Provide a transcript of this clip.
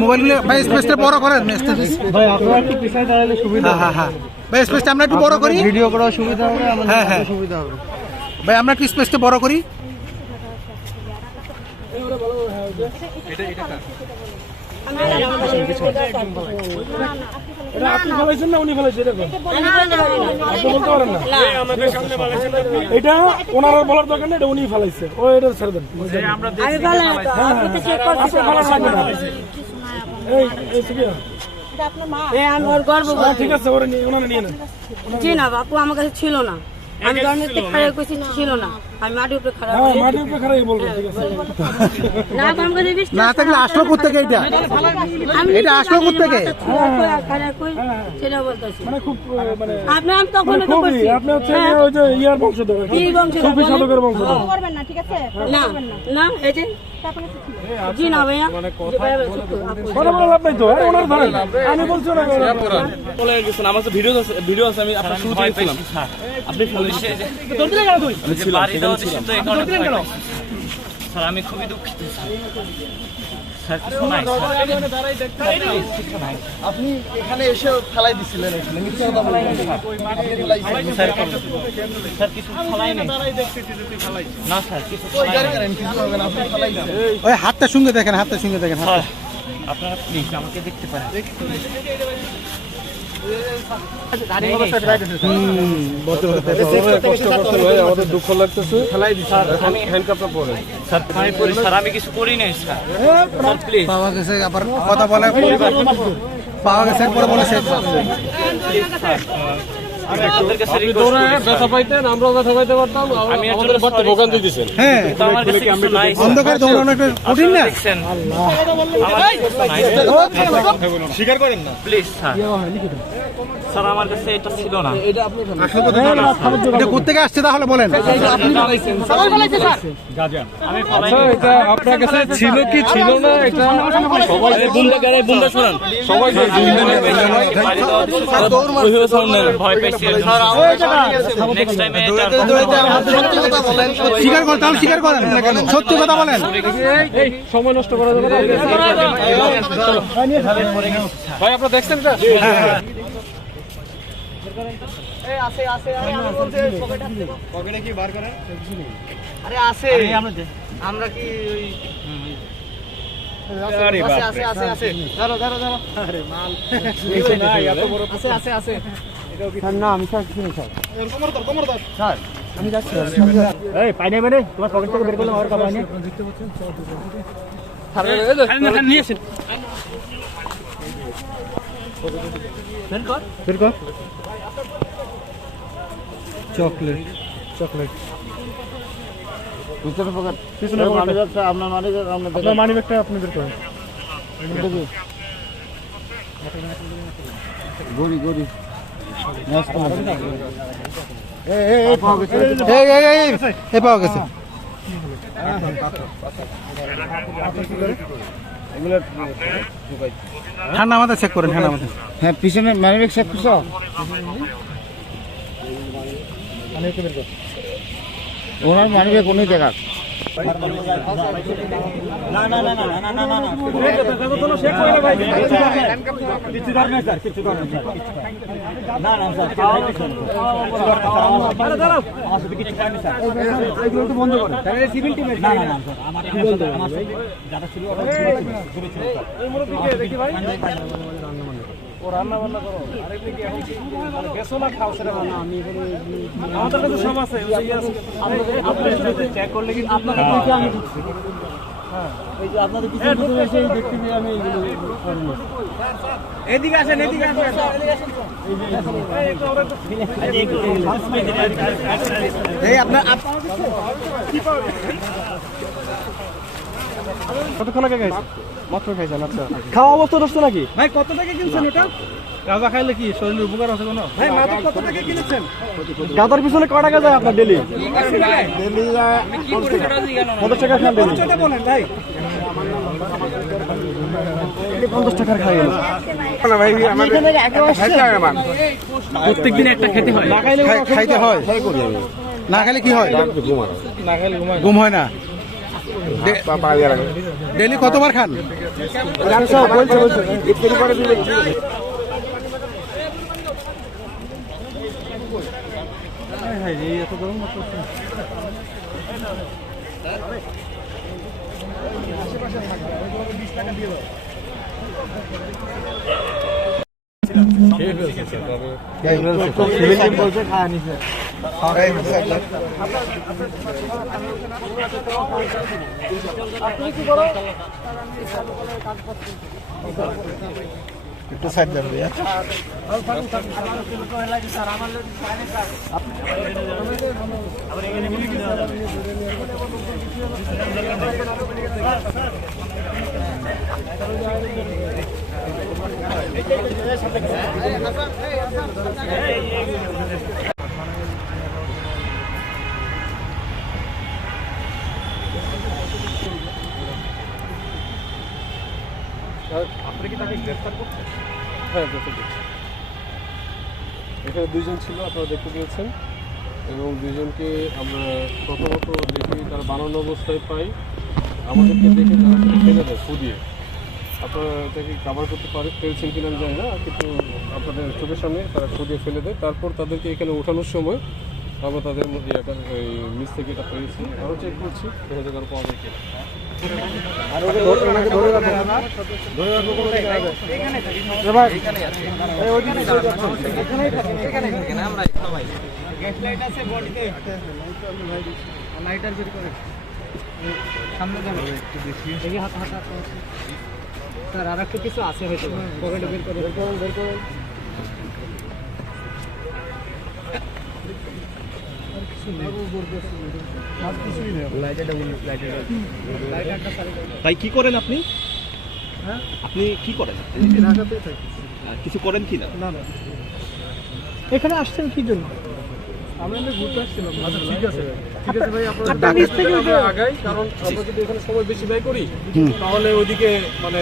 Mobile ভাই স্পেসটা বড় করেন ভাই, আপনারা একটু পিছনে দাঁড়ালে সুবিধা। হ্যাঁ হ্যাঁ ভাই, স্পেসটা আমরা একটু বড় করি, ভিডিও করার সুবিধা হবে, আমাদের সুবিধা হবে। ভাই আমরা একটু স্পেসটা বড় করি। এটা ওনারা বলার দরকার নেই, এটা উনি ফেলাইছে। ও এটা ছেড়ে দেন, ঠিক আছে, ওরা নিয়ে নেন। জি না বাপু, আমার কাছে ছিল না, আমি রাজনীতি খারাপ করছি, ছিল না, আমি মাটির উপরে খারাপ মাটির উপরে খারাপ বলবো। না আমার কাছে না থাকলে আসলো কোত্থেকে? এটা আসলো কোত্থেকে? সেটা বলতেছি মানে খুব মানে আপনি আমি তখন আপনি হচ্ছে ওই যে ইয়ার বংশধর, সুফি সাধকের বংশধর। না না এই যে জি না ভাইয়া, কথা বলার লাভ নাই তো, ওনার ধরেন। আমি বলছি না বলে গেছেন, আমার তো ভিডিও আছে, আমি আপনার শুরু করেছিলাম। আপনি পুলিশে স্যার, আমি খুবই দুঃখিত স্যার। আপনি এখানে এসে ফেলাই দিছিলেন, স্যার কিছু ফেলাই নাই না স্যার, কিছু ওই হাতটা সঙ্গে দেখেন, হাতটা সঙ্গে দেখেন। আপনারা প্লিজ আমাকে দেখতে পারেন। আমাদের দুঃখ লাগতেছে, স্যার আমি কিছু করি নাই স্যার, প্লিজ। পাওয়া গেছে, আবার কথা বলে পাওয়া গেছে, পরে বলে শেষ। অন্ধকার দৌড়ানো একটা কঠিন না, স্বীকার করেন না প্লিজ স্যার। স্যার আমার কাছে এটা ছিল না। এটা কোত্থেকে আসছে তাহলে বলেন? এটা আপনার কাছে ছিল কি ছিল না? এটা ভয় পেয়েছি। স্বীকার করেন, তাহলে স্বীকার করেন, সত্যি কথা বলেন। সময় নষ্ট করা যাবে না ভাই, আপনারা দেখছেন এটা? আমরা কি না, আমি স্যার কিছু নেই স্যার, আমি যাচ্ছি। পাই নাই মানে তোমার পকেট থেকে বের করলাম, আমার কাছে বের কর। চকলেট পিছনে মানিব্যাগটা, আপনার মানিব্যাগটা আপনি বের করেন। গড়ি পাওয়া গেছে। ঠান্ডা মাথা চেক করেন, ঠান্ডা মাথা। হ্যাঁ, পিছনে মানিব্যাগ চেক করছো? ওনার মানিব্যাগ কোন জায়গা? বন্ধ করে রান্না বান্না করো, বেসো না খাও, সেটা আমাদের কাছে সব আছে। চেক করলে কিন্তু আপনাদের আমি আপনাদের কিছু দেখতে পেয়ে আমি এদিকে আসেন, এদিকে আসেন। কতক্ষণ আগে খাইছেন? মাত্র খাইছেন? আচ্ছা, খাওয়া অবস্থা নষ্ট নাকি ভাই? কত টাকা কিনছেন এটা? গাঁজা খাইলে কি শরীরের উপকার আছে কোনো? ভাই মাত্র কত টাকা কিনেছেন? গাঁজার পিছনে কত টাকা যায় আপনার ডেলি? ডেলি 50 টাকা খান ডেলি। বলেন ভাই। 50 টাকার খাই গেল প্রত্যেকদিন একটা খেতে হয়। খাইতে হয়, না খাইলে কি হয়? ঘুম হয় না। ডেলি কতবার খান? একটু সাইড দেন ভাইয়া। হ্যাঁ, দেখতে পেয়েছি। এখানে দুইজন ছিল, আপনারা দেখতে পেয়েছেন, এবং দুইজনকে আমরা প্রথমত দেখি তারা বানানো অবস্থায় পাই, আমাদেরকে দেখে তারা সেটা ফেলে দেয় ফু দিয়ে। আপনারা এটাকে কাভার করতে পেরেছেন কিনা আমি জানি না, কিন্তু আপনাদের চোখের সামনে তারা ফু দিয়ে ফেলে দেয়। তারপর তাদেরকে এখানে ওঠানোর সময় আমরা তাদের মধ্যে নিচ থেকে এটা পেয়েছি, আরও চেক করছি দেখা যাক আরও পাওয়া যায় কিনা। স্যার আর একটু কিছু আছে হয়তো, পকেটে বের করে বের করুন। তাই কি করেন আপনি? আপনি কি করেন? কিছু করেন কি না? এখানে আসছেন কি জন্য? আমরা ঘুরতে আসছিলাম। ঠিক আছে ভাই, আপনারা আগাই, কারণ আমরা যদি এখানে সময় বেশি ব্যয় করি তাহলে ওইদিকে মানে